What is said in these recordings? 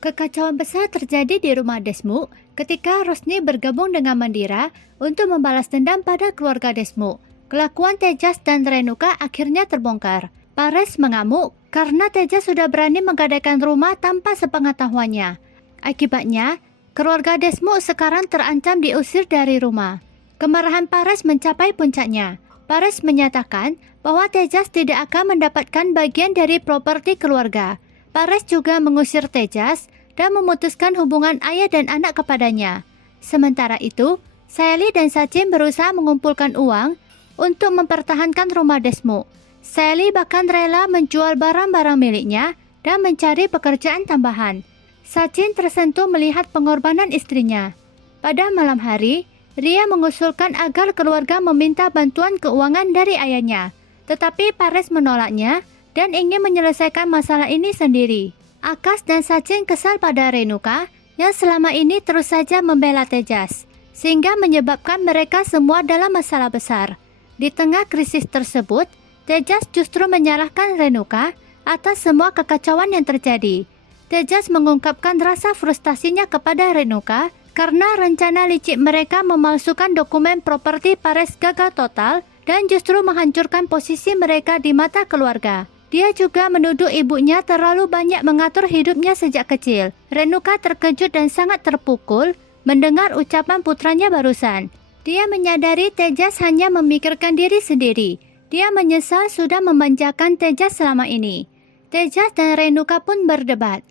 Kekacauan besar terjadi di rumah Desmuk ketika Rosni bergabung dengan Mandira untuk membalas dendam pada keluarga Desmuk. Kelakuan Tejas dan Renuka akhirnya terbongkar. Pares mengamuk karena Tejas sudah berani menggadaikan rumah tanpa sepengetahuannya. Akibatnya, keluarga Desmuk sekarang terancam diusir dari rumah. Kemarahan Pares mencapai puncaknya. Pares menyatakan bahwa Tejas tidak akan mendapatkan bagian dari properti keluarga. Pares juga mengusir Tejas dan memutuskan hubungan ayah dan anak kepadanya. Sementara itu, Sayali dan Sachin berusaha mengumpulkan uang untuk mempertahankan rumah Desmuk. Sayali bahkan rela menjual barang-barang miliknya dan mencari pekerjaan tambahan. Sachin tersentuh melihat pengorbanan istrinya. Pada malam hari, Ria mengusulkan agar keluarga meminta bantuan keuangan dari ayahnya. Tetapi Pares menolaknya dan ingin menyelesaikan masalah ini sendiri. Akas dan Sachin kesal pada Renuka yang selama ini terus saja membela Tejas, sehingga menyebabkan mereka semua dalam masalah besar. Di tengah krisis tersebut, Tejas justru menyalahkan Renuka atas semua kekacauan yang terjadi. Tejas mengungkapkan rasa frustasinya kepada Renuka karena rencana licik mereka memalsukan dokumen properti Pares gagal total dan justru menghancurkan posisi mereka di mata keluarga. Dia juga menuduh ibunya terlalu banyak mengatur hidupnya sejak kecil. Renuka terkejut dan sangat terpukul mendengar ucapan putranya barusan. Dia menyadari Tejas hanya memikirkan diri sendiri. Dia menyesal sudah memanjakan Tejas selama ini. Tejas dan Renuka pun berdebat.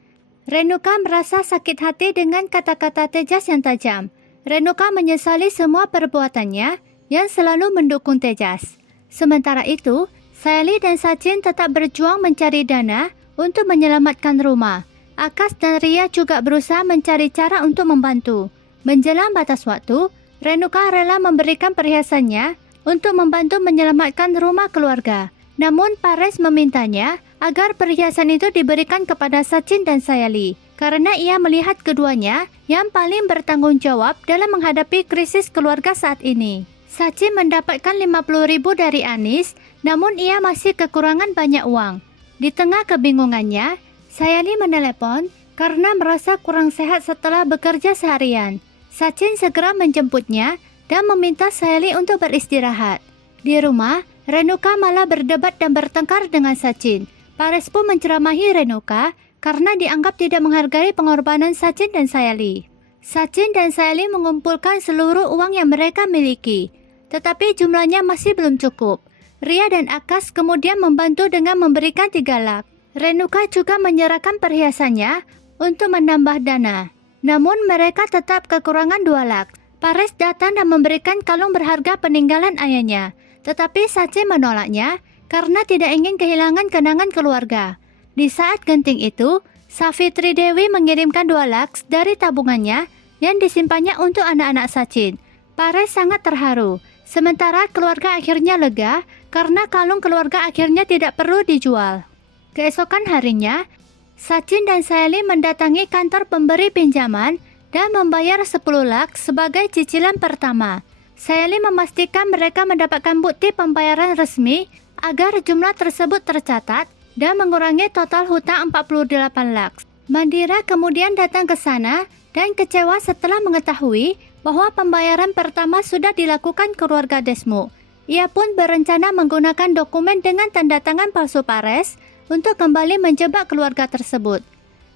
Renuka merasa sakit hati dengan kata-kata Tejas yang tajam. Renuka menyesali semua perbuatannya yang selalu mendukung Tejas. Sementara itu, Sayali dan Sachin tetap berjuang mencari dana untuk menyelamatkan rumah. Akas dan Ria juga berusaha mencari cara untuk membantu. Menjelang batas waktu, Renuka rela memberikan perhiasannya untuk membantu menyelamatkan rumah keluarga. Namun Pares memintanya agar perhiasan itu diberikan kepada Sachin dan Sayali karena ia melihat keduanya yang paling bertanggung jawab dalam menghadapi krisis keluarga saat ini. Sachin mendapatkan 50.000 dari Anis, namun ia masih kekurangan banyak uang. Di tengah kebingungannya, Sayali menelepon karena merasa kurang sehat setelah bekerja seharian. Sachin segera menjemputnya dan meminta Sayali untuk beristirahat. Di rumah, Renuka malah berdebat dan bertengkar dengan Sachin. Pares pun menceramahi Renuka karena dianggap tidak menghargai pengorbanan Sachin dan Sayali. Sachin dan Sayali mengumpulkan seluruh uang yang mereka miliki, tetapi jumlahnya masih belum cukup. Ria dan Akas kemudian membantu dengan memberikan 3 lak. Renuka juga menyerahkan perhiasannya untuk menambah dana. Namun mereka tetap kekurangan 2 lak. Pares datang dan memberikan kalung berharga peninggalan ayahnya. Tetapi Sachin menolaknya karena tidak ingin kehilangan kenangan keluarga. Di saat genting itu, Savitri Dewi mengirimkan 2 lak dari tabungannya yang disimpannya untuk anak-anak Sachin. Pares sangat terharu. Sementara keluarga akhirnya lega karena kalung keluarga akhirnya tidak perlu dijual. Keesokan harinya, Sachin dan Sayali mendatangi kantor pemberi pinjaman dan membayar 10 lak sebagai cicilan pertama. Sayali memastikan mereka mendapatkan bukti pembayaran resmi agar jumlah tersebut tercatat dan mengurangi total hutang 48 lak. Mandira kemudian datang ke sana dan kecewa setelah mengetahui bahwa pembayaran pertama sudah dilakukan keluarga Desmuk. Ia pun berencana menggunakan dokumen dengan tanda tangan palsu Pares untuk kembali menjebak keluarga tersebut.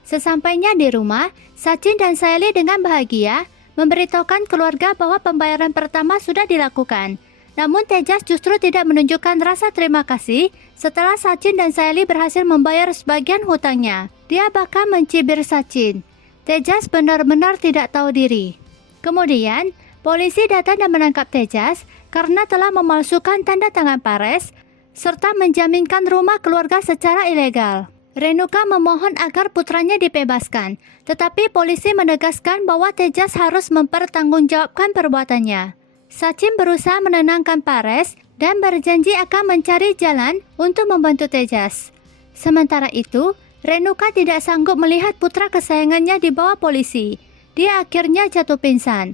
Sesampainya di rumah, Sachin dan Sayali dengan bahagia memberitahukan keluarga bahwa pembayaran pertama sudah dilakukan. Namun Tejas justru tidak menunjukkan rasa terima kasih setelah Sachin dan Sayali berhasil membayar sebagian hutangnya. Dia bahkan mencibir Sachin. Tejas benar-benar tidak tahu diri. Kemudian, polisi datang dan menangkap Tejas karena telah memalsukan tanda tangan Pares serta menjaminkan rumah keluarga secara ilegal. Renuka memohon agar putranya dibebaskan, tetapi polisi menegaskan bahwa Tejas harus mempertanggungjawabkan perbuatannya. Sachin berusaha menenangkan Pares dan berjanji akan mencari jalan untuk membantu Tejas. Sementara itu, Renuka tidak sanggup melihat putra kesayangannya dibawa polisi. Dia akhirnya jatuh pingsan.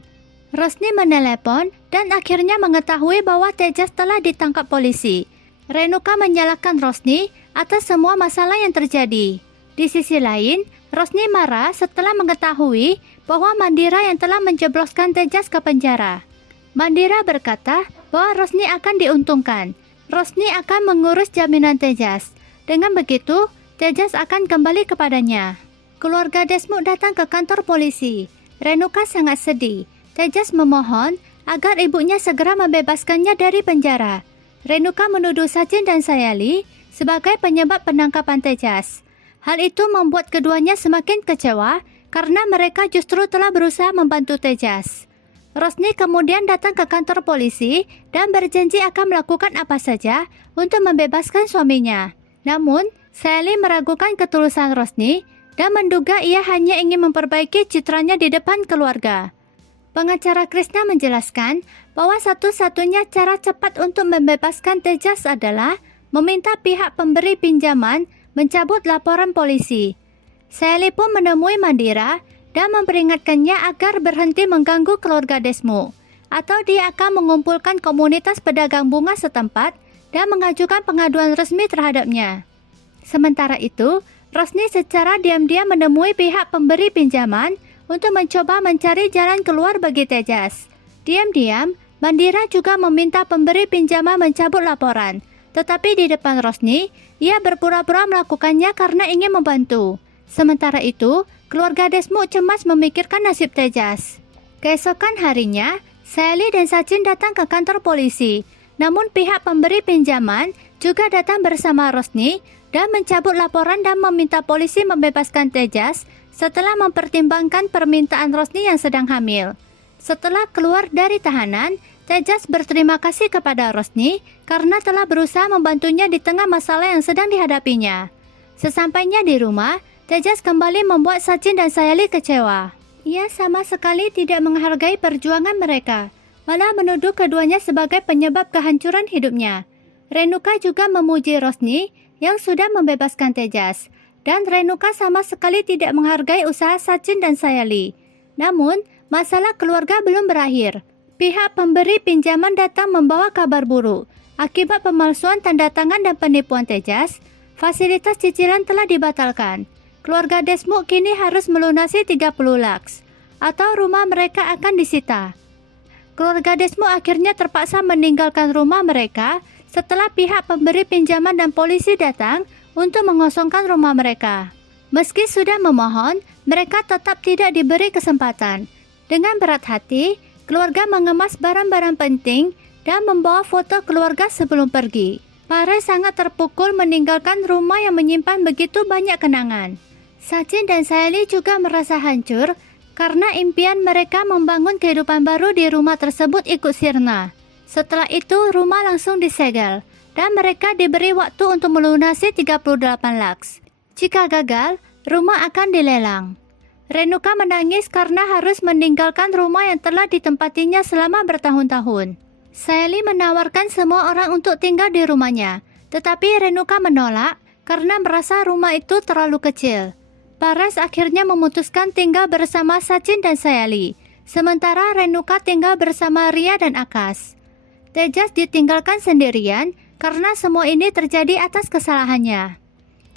Rosni menelepon dan akhirnya mengetahui bahwa Tejas telah ditangkap polisi. Renuka menyalahkan Rosni atas semua masalah yang terjadi. Di sisi lain, Rosni marah setelah mengetahui bahwa Mandira yang telah menjebloskan Tejas ke penjara. Mandira berkata bahwa Rosni akan diuntungkan. Rosni akan mengurus jaminan Tejas. Dengan begitu, Tejas akan kembali kepadanya. Keluarga Deshmukh datang ke kantor polisi. Renuka sangat sedih. Tejas memohon agar ibunya segera membebaskannya dari penjara. Renuka menuduh Sachin dan Sayali sebagai penyebab penangkapan Tejas. Hal itu membuat keduanya semakin kecewa karena mereka justru telah berusaha membantu Tejas. Rosni kemudian datang ke kantor polisi dan berjanji akan melakukan apa saja untuk membebaskan suaminya. Namun, Sayali meragukan ketulusan Rosni dan menduga ia hanya ingin memperbaiki citranya di depan keluarga. Pengacara Krishna menjelaskan bahwa satu-satunya cara cepat untuk membebaskan Tejas adalah meminta pihak pemberi pinjaman mencabut laporan polisi. Sayali pun menemui Mandira dan memperingatkannya agar berhenti mengganggu keluarga Deshmukh, atau dia akan mengumpulkan komunitas pedagang bunga setempat dan mengajukan pengaduan resmi terhadapnya. Sementara itu, Rosni secara diam-diam menemui pihak pemberi pinjaman untuk mencoba mencari jalan keluar bagi Tejas. Diam-diam, Mandira juga meminta pemberi pinjaman mencabut laporan. Tetapi di depan Rosni, ia berpura-pura melakukannya karena ingin membantu. Sementara itu, keluarga Deshmukh cemas memikirkan nasib Tejas. Keesokan harinya, Sayali dan Sachin datang ke kantor polisi. Namun pihak pemberi pinjaman juga datang bersama Rosni dan mencabut laporan dan meminta polisi membebaskan Tejas setelah mempertimbangkan permintaan Rosni yang sedang hamil. Setelah keluar dari tahanan, Tejas berterima kasih kepada Rosni karena telah berusaha membantunya di tengah masalah yang sedang dihadapinya. Sesampainya di rumah, Tejas kembali membuat Sachin dan Sayali kecewa. Ia sama sekali tidak menghargai perjuangan mereka, malah menuduh keduanya sebagai penyebab kehancuran hidupnya. Renuka juga memuji Rosni yang sudah membebaskan Tejas, dan Renuka sama sekali tidak menghargai usaha Sachin dan Sayali. Namun, masalah keluarga belum berakhir. Pihak pemberi pinjaman datang membawa kabar buruk. Akibat pemalsuan tanda tangan dan penipuan Tejas, fasilitas cicilan telah dibatalkan. Keluarga Deshmukh kini harus melunasi 30 lakhs, atau rumah mereka akan disita. Keluarga Deshmukh akhirnya terpaksa meninggalkan rumah mereka setelah pihak pemberi pinjaman dan polisi datang untuk mengosongkan rumah mereka. Meski sudah memohon, mereka tetap tidak diberi kesempatan. Dengan berat hati, keluarga mengemas barang-barang penting dan membawa foto keluarga sebelum pergi. Pares sangat terpukul meninggalkan rumah yang menyimpan begitu banyak kenangan. Sachin dan Sayali juga merasa hancur karena impian mereka membangun kehidupan baru di rumah tersebut ikut sirna. Setelah itu, rumah langsung disegel dan mereka diberi waktu untuk melunasi 38 lakhs. Jika gagal, rumah akan dilelang. Renuka menangis karena harus meninggalkan rumah yang telah ditempatinya selama bertahun-tahun. Sayali menawarkan semua orang untuk tinggal di rumahnya, tetapi Renuka menolak karena merasa rumah itu terlalu kecil. Pares akhirnya memutuskan tinggal bersama Sachin dan Sayali, sementara Renuka tinggal bersama Ria dan Akash. Tejas ditinggalkan sendirian karena semua ini terjadi atas kesalahannya.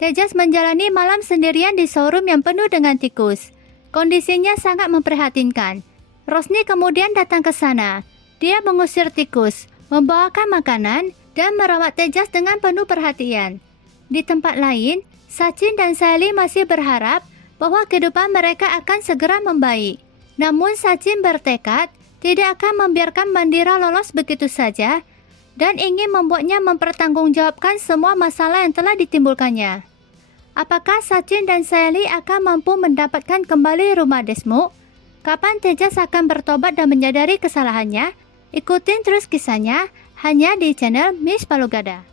Tejas menjalani malam sendirian di showroom yang penuh dengan tikus. Kondisinya sangat memprihatinkan. Rosni kemudian datang ke sana. Dia mengusir tikus, membawakan makanan, dan merawat Tejas dengan penuh perhatian. Di tempat lain, Sachin dan Sayali masih berharap bahwa kehidupan mereka akan segera membaik. Namun Sachin bertekad tidak akan membiarkan Mandira lolos begitu saja dan ingin membuatnya mempertanggungjawabkan semua masalah yang telah ditimbulkannya. Apakah Sachin dan Sayali akan mampu mendapatkan kembali rumah Deshmukh? Kapan Tejas akan bertobat dan menyadari kesalahannya? Ikutin terus kisahnya hanya di channel Miss Palugada.